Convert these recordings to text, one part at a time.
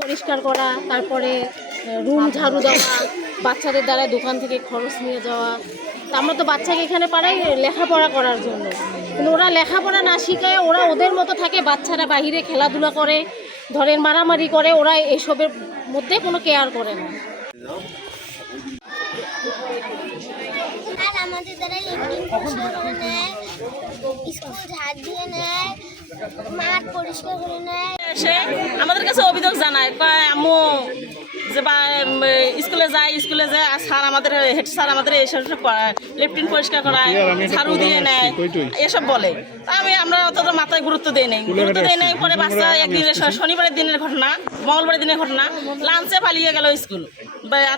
পরিষ্কার করা, তারপরে রুম ঝাড়ু দেওয়া, বাচ্চাদের দ্বারা দোকান থেকে খরচ নিয়ে যাওয়া। আমরা তো বাচ্চাকে এখানে পাড়াই লেখাপড়া করার জন্য। কিন্তু ওরা লেখাপড়া না শিখায়, ওরা ওদের মতো থাকে, বাচ্চারা বাইরে খেলাধুলা করে, ধরেন মারামারি করে, ওরা এসবের মধ্যে কোনো কেয়ার করে না। আমাদের দ্বারা লেট্রিন পরিষ্কার করে নেয়। স্কুল ঝাড় দিয়ে নেয় মাঠ পরিষ্কার করে নেয়। এসে আমাদের কাছে অভিযোগ জানায় কয় আম্মু যে বা স্কুলে যায় স্কুলে যায় আর স্যার আমাদের হেড স্যার আমাদের এইসব সব লেফটিন পরিষ্কার করায় ঝাড়ু দিয়ে নেয় এসব বলে। আমি আমরা অত মাথায় গুরুত্ব দিই নাই। গুরুত্ব দিই নাই পরে বাচ্চা একদিন শনিবারের দিনের ঘটনা মঙ্গলবারের দিনের ঘটনা লাঞ্চে পালিয়ে গেল স্কুল।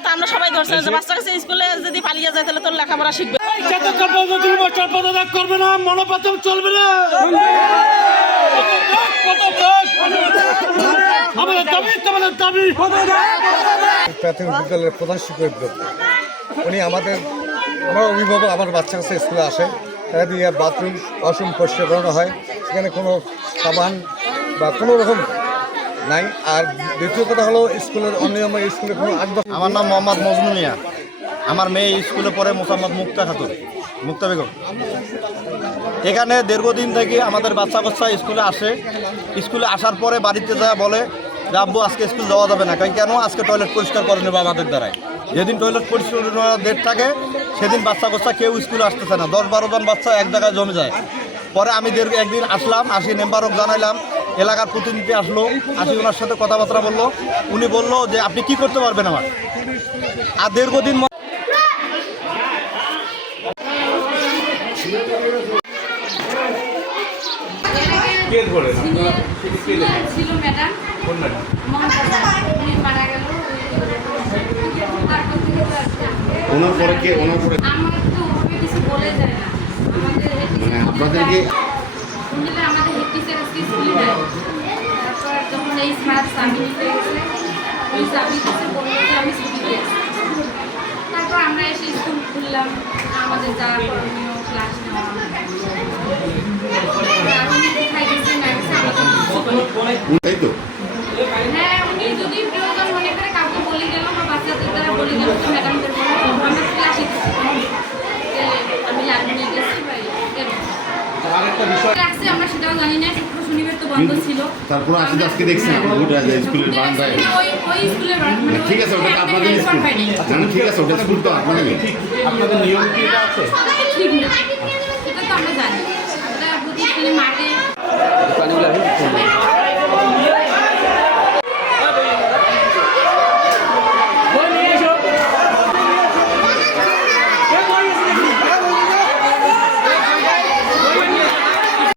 তা আমরা সবাই ধরছে যে বাচ্চা কাছে স্কুলে যদি পালিয়ে যায় তাহলে তোর লেখাপড়া শিখবে। চাতকর পদ্ধতি পদত্যাগ করবে না মনোপাতন চলবে না। আমাদের দাবি তোমাদের দাবি। প্রাথমিক বিদ্যালয়ের প্রধান শিক্ষক উনি আমাদের আমার অভিভাবক আমার বাচ্চা কাছে স্কুলে আসে। তারা দিয়ে বাথরুম ওয়াশরুম পরিষ্কার করানো হয়। সেখানে কোনো সাবান বা কোনো রকম নাই। আর দ্বিতীয় কথা হলো স্কুলের অনিয়ম স্কুলে কোনো আমার নাম মোহাম্মদ মজনু মিয়া। আমার মেয়ে স্কুলে পড়ে মোসাম্মদ মুক্তা খাতুন। মুক্তা বেগম। এখানে দীর্ঘদিন থেকে আমাদের বাচ্চা কাচ্চা স্কুলে আসে। স্কুলে আসার পরে বাড়িতে যা বলে যে আব্বু আজকে স্কুল যাওয়া যাবে না। কারণ কেন? আজকে টয়লেট পরিষ্কার করে নেব আমাদের দ্বারাই যেদিন টয়লেট পরিষ্কার ডেট থাকে, সেদিন বাচ্চা কাচ্চা কেউ স্কুলে আসতেছে না। দশ বারো জন বাচ্চা এক জায়গায় জমে যায়। পরে আমি দীর্ঘ একদিন আসলাম, আসি নেম্বারক জানাইলাম। এলাকার প্রতিনিধি আসলো, আসি ওনার সাথে কথাবার্তা বলল। উনি বলল যে, আপনি কি করতে পারবেন আমার? আর দীর্ঘদিন ম- ছিল ম্যাডাম। উনি মারা গেল। ওনার পরে কে ওনার পরে আমার তো ওভাবে কিছু বলে যায় না। আমাদের মানে আপনাদেরকে শুনলে আমাদের হেড টিচার আজকে স্কুলে যায়। তারপর যখন এই স্যার চাবি নিতে গেছে ওই চাবি দিতে বলল যে আমি ছুটি দিয়েছি তারপর আমরা এসে স্কুল খুললাম। আমাদের যা করণীয় ক্লাস নেওয়া। তাই তো হ্যাঁ তো তারপর আজকে আজকে দেখছি আমি উঠে স্কুলের বারান্দায়। মানে ঠিক আছে ওটা আপনাদের স্কুল। না, ঠিক আছে ওটা স্কুল তো আপনাদের। ঠিক না